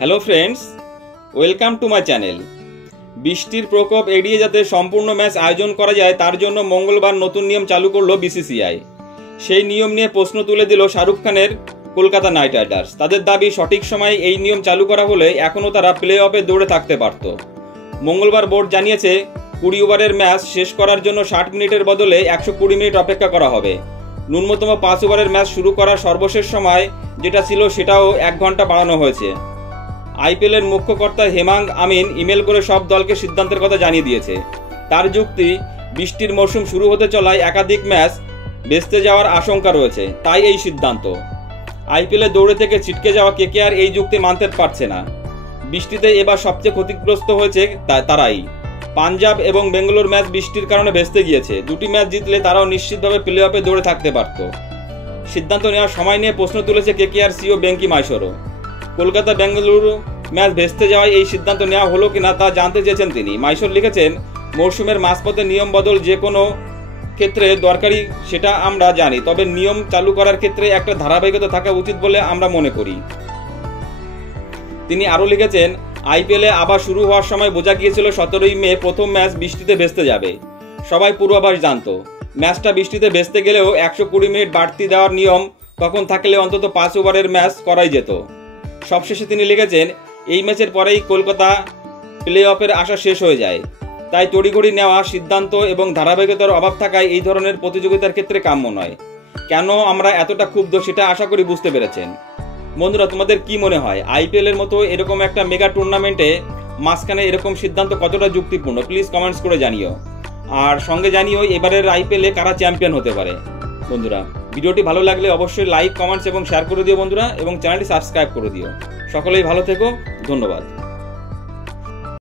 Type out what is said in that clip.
Hello friends, welcome to my channel. বৃষ্টির প্রকোপ এড়িয়ে যাতে সম্পূর্ণ ম্যাচ আয়োজন করা যায় তার জন্য মঙ্গলবার নতুন নিয়ম চালু করলো বিসিসিআই। সেই নিয়ম নিয়ে প্রশ্ন তুলে দিল শাহরুখ খানের কলকাতা নাইট রাইডার্স। তাদের দাবি সঠিক সময়ে এই নিয়ম চালু করা হলে এখনও তারা প্লে অফে দৌড়ে থাকতে পারত। মঙ্গলবার বোর্ড জানিয়েছে 20 ওভারের ম্যাচ শেষ করার জন্য 60 মিনিটের বদলে 120 মিনিট অপেক্ষা করা হবে। ন্যূনতম 5 ওভারের ম্যাচ শুরু করার সর্বশেষ সময় যেটা ছিল সেটাও 1 ঘন্টা বাড়ানো হয়েছে। আইপিএলের মুখ্য কর্তা হেমাং আমিন ইমেল করে সব দলকে সিদ্ধান্তের কথা জানিয়ে দিয়েছে। তার যুক্তি, বৃষ্টির মরশুম শুরু হতে চলায় একাধিক ম্যাচ ভেস্তে যাওয়ার আশঙ্কা রয়েছে, তাই এই সিদ্ধান্ত। আইপিএলে দৌড়ে থেকে ছিটকে যাওয়া কেকেআর এই যুক্তি মানতে পারছে না। বৃষ্টিতে এবার সবচেয়ে ক্ষতিগ্রস্ত হয়েছে তারাই। পাঞ্জাব এবং বেঙ্গালুরু ম্যাচ বৃষ্টির কারণে ভেস্তে গিয়েছে। দুটি ম্যাচ জিতলে তারাও নিশ্চিতভাবে প্লে অফে দৌড়ে থাকতে পারত। সিদ্ধান্ত নেওয়ার সময় নিয়ে প্রশ্ন তুলেছে কেকেআর সিও বেঙ্কি মাইসোরও। কলকাতা বেঙ্গালুরু ম্যাচ ভেস্তে যাওয়ায় এই সিদ্ধান্ত নেওয়া হলো কিনা তা জানতে চেয়েছেন তিনি। মাইসোর লিখেছেন, মরশুমের মাঝপথে নিয়ম বদল যে কোনো ক্ষেত্রে দরকারি সেটা আমরা জানি, তবে নিয়ম চালু করার ক্ষেত্রে একটা ধারাবাহিকতা থাকা উচিত বলে আমরা মনে করি। তিনি আরও লিখেছেন, আইপিএলে আবার শুরু হওয়ার সময় বোঝা গিয়েছিল 17ই মে প্রথম ম্যাচ বৃষ্টিতে ভেস্তে যাবে। সবাই পূর্বাভাস জানত। ম্যাচটা বৃষ্টিতে ভেস্তে গেলেও 120 মিনিট বাড়তি দেওয়ার নিয়ম তখন থাকলে অন্তত 5 ওভারের ম্যাচ করাই যেত। সবশেষে তিনি লিখেছেন, এই ম্যাচের পরেই কলকাতা প্লে অফের আশা শেষ হয়ে যায়। তাই তড়িঘড়ি নেওয়া সিদ্ধান্ত এবং ধারাবাহিকতার অভাব থাকায় এই ধরনের প্রতিযোগিতার ক্ষেত্রে কাম্য নয়। কেন আমরা এতটা ক্ষুব্ধ সেটা আশা করি বুঝতে পেরেছেন। বন্ধুরা, তোমাদের কি মনে হয় আইপিএলের মতো এরকম একটা মেগা টুর্নামেন্টে মাঝখানে এরকম সিদ্ধান্ত কতটা যুক্তিপূর্ণ? প্লিজ কমেন্টস করে জানিও। আর সঙ্গে জানিও এবারের আইপিএলে কারা চ্যাম্পিয়ন হতে পারে। বন্ধুরা, ভিডিওটি ভালো লাগলে অবশ্যই লাইক, কমেন্টস এবং শেয়ার করে দিও বন্ধুরা, এবং চ্যানেলটি সাবস্ক্রাইব করে দিও। সকলেই ভালো থেকো, ধন্যবাদ।